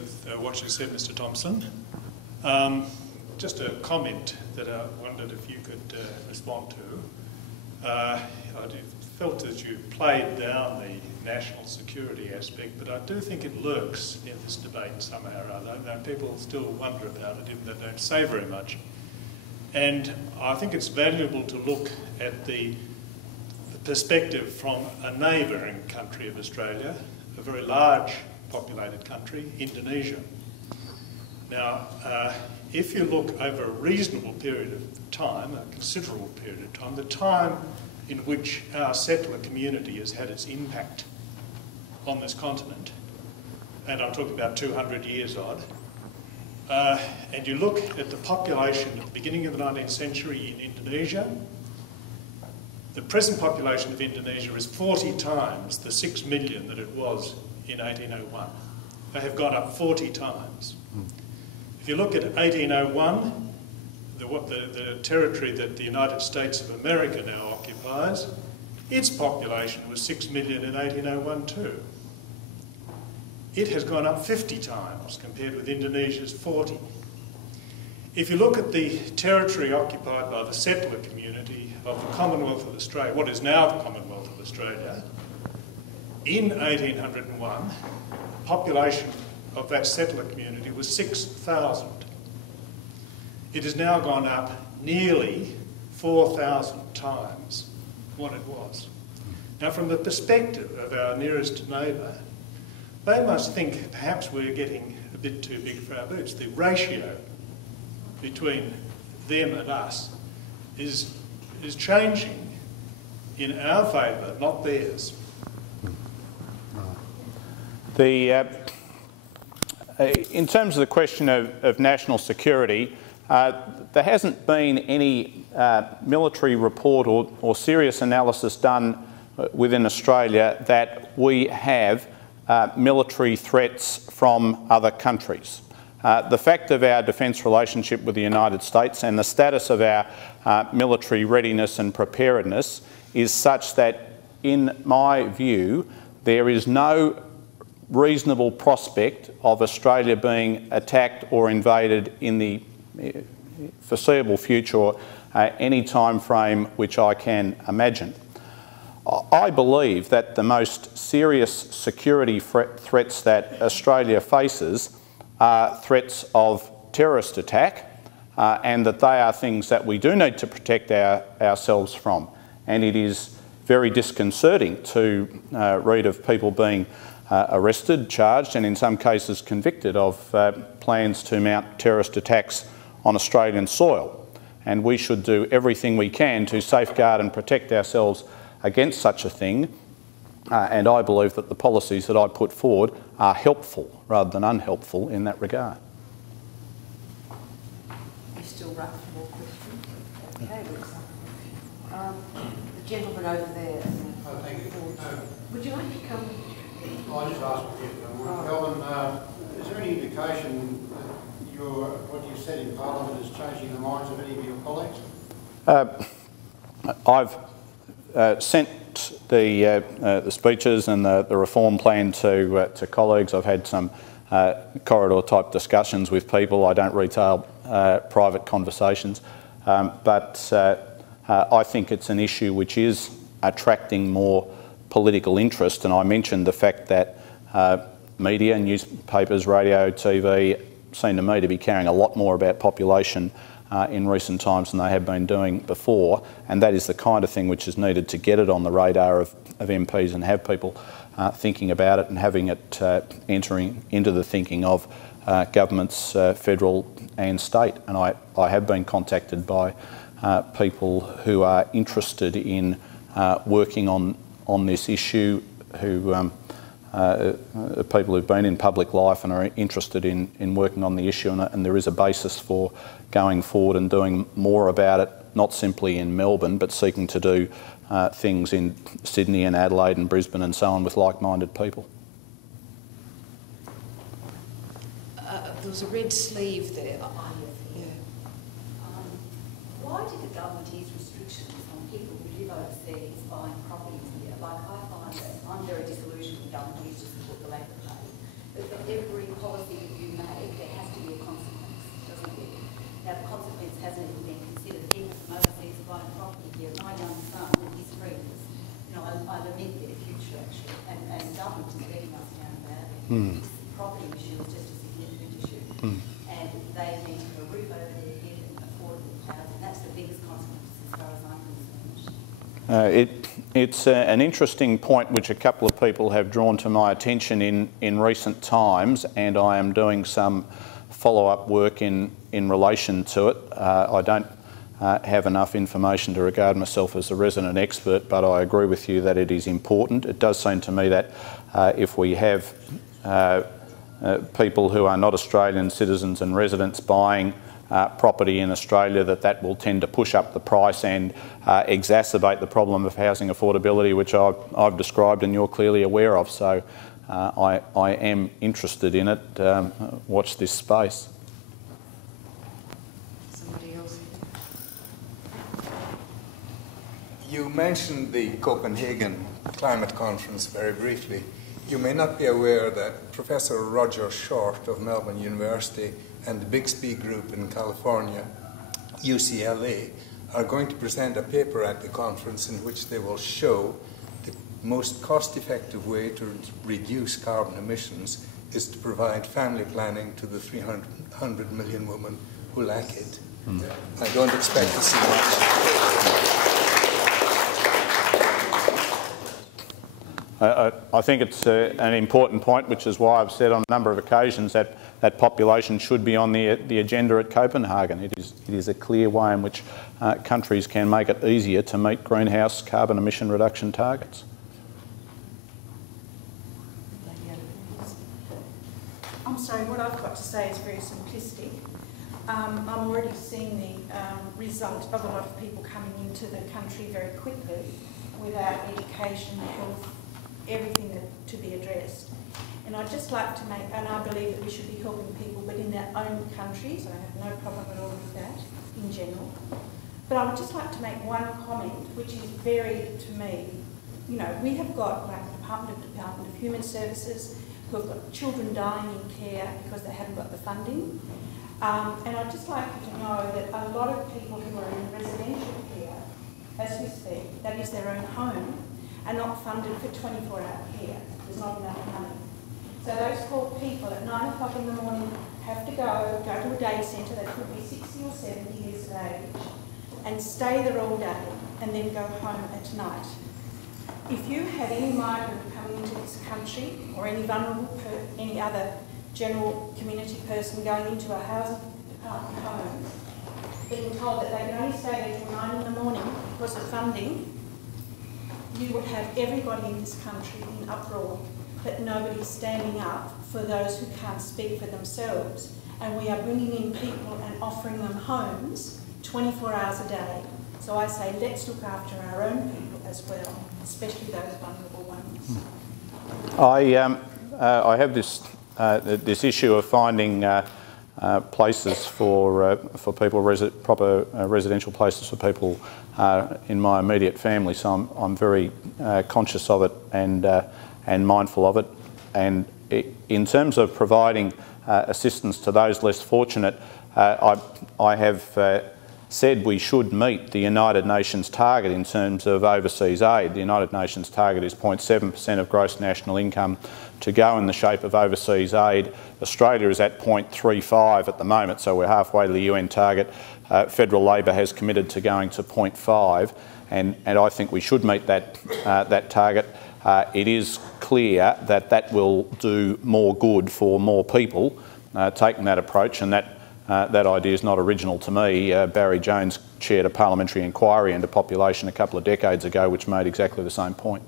with what you said, Mr. Thompson. Just a comment that I wondered if you could respond to. I felt that you played down the national security aspect, but I do think it lurks in this debate somehow or other. Now, people still wonder about it, even though they don't say very much. And I think it's valuable to look at the perspective from a neighbouring country of Australia, a very large populated country, Indonesia. Now, if you look over a reasonable period of time, a considerable period of time, the time in which our settler community has had its impact on this continent, and I'm talking about 200 years odd, and you look at the population at the beginning of the 19th century in Indonesia, the present population of Indonesia is 40 times the 6 million that it was in 1801. They have gone up 40 times. If you look at 1801, the territory that the United States of America now occupies, its population was 6 million in 1801 too. It has gone up 50 times compared with Indonesia's 40. If you look at the territory occupied by the settler community of the Commonwealth of Australia, what is now the Commonwealth of Australia, in 1801, the population of that settler community was 6,000. It has now gone up nearly 4,000 times what it was. Now, from the perspective of our nearest neighbour, they must think perhaps we're getting a bit too big for our boots. The ratio between them and us is changing in our favour, not theirs. In terms of the question of national security, there hasn't been any military report or serious analysis done within Australia that we have military threats from other countries. The fact of our defence relationship with the United States and the status of our military readiness and preparedness is such that, in my view, there is no reasonable prospect of Australia being attacked or invaded in the foreseeable future or any time frame which I can imagine. I believe that the most serious security threats that Australia faces are threats of terrorist attack, and that they are things that we do need to protect ourselves from. And it is very disconcerting to read of people being arrested, charged and in some cases convicted of plans to mount terrorist attacks on Australian soil. And we should do everything we can to safeguard and protect ourselves against such a thing, and I believe that the policies that I put forward are helpful rather than unhelpful in that regard. You still rough for more questions? Okay, the gentleman over there. Oh, thank you. Would you like to come? I just asked Kelvin, is there any indication that what you said in Parliament is changing the minds of any of your colleagues? I've sent the speeches and the reform plan to colleagues. I've had some corridor-type discussions with people. I don't retail private conversations, but I think it's an issue which is attracting more political interest, and I mentioned the fact that media, newspapers, radio, TV seem to me to be caring a lot more about population in recent times than they have been doing before, and that is the kind of thing which is needed to get it on the radar of MPs and have people thinking about it and having it entering into the thinking of governments, federal and state. And I have been contacted by people who are interested in working on this issue, who people who've been in public life and are interested in working on the issue, and there is a basis for going forward and doing more about it, not simply in Melbourne, but seeking to do things in Sydney and Adelaide and Brisbane and so on with like-minded people. There was a red sleeve there. Yeah. Why did the government ease restrictions on people who live overseas buying properties here? Like, I find that I'm very disillusioned with the government who used to support the Labor Party, but for every policy This property issue is just a significant issue. And they need a roof over their head and affordable housing. That's the biggest consequence as far as I'm concerned. It's an interesting point which a couple of people have drawn to my attention in recent times, and I am doing some follow-up work in relation to it. I don't have enough information to regard myself as a resident expert, but I agree with you that it is important. It does seem to me that if we have people who are not Australian citizens and residents buying property in Australia, that will tend to push up the price and exacerbate the problem of housing affordability, which I've described and you're clearly aware of. So I am interested in it. Watch this space. Somebody else? You mentioned the Copenhagen Climate Conference very briefly. You may not be aware that Professor Roger Short of Melbourne University and the Bixby Group in California, UCLA, are going to present a paper at the conference in which they will show the most cost-effective way to reduce carbon emissions is to provide family planning to the 300 million women who lack it. I don't expect to see much. I think it's an important point, which is why I've said on a number of occasions that population should be on the agenda at Copenhagen. It is a clear way in which countries can make it easier to meet greenhouse carbon emission reduction targets. I'm sorry, what I've got to say is very simplistic. I'm already seeing the result of a lot of people coming into the country very quickly without education, health, everything to be addressed. And I'd just like to make, and I believe that we should be helping people, but in their own countries. I have no problem at all with that in general. But I would just like to make one comment, which is very, to me, you know, we have got like the Department of Human Services who have got children dying in care because they haven't got the funding. And I'd just like you to know that a lot of people who are in residential care, as we speak, that is their own home, are not funded for 24-hour care. There's not enough money. So those poor people at 9 o'clock in the morning have to go to a day centre. They could be 60 or 70 years of age and stay there all day and then go home at night. If you have any migrant coming into this country or any vulnerable, any other general community person going into a housing department home, being told that they can only stay there till 9 in the morning because of funding, you would have everybody in this country in uproar, but nobody's standing up for those who can't speak for themselves. And we are bringing in people and offering them homes 24 hours a day. So I say, let's look after our own people as well, especially those vulnerable ones. I have this issue of finding places for people, proper residential places for people in my immediate family. So I'm very conscious of it and mindful of it. And in terms of providing assistance to those less fortunate, I have said we should meet the United Nations target in terms of overseas aid. The United Nations target is 0.7% of gross national income to go in the shape of overseas aid. Australia is at 0.35 at the moment, so we're halfway to the UN target. Federal Labor has committed to going to 0.5, and I think we should meet that target. It is clear that will do more good for more people, taking that approach, and that idea is not original to me. Barry Jones chaired a parliamentary inquiry into population a couple of decades ago which made exactly the same point.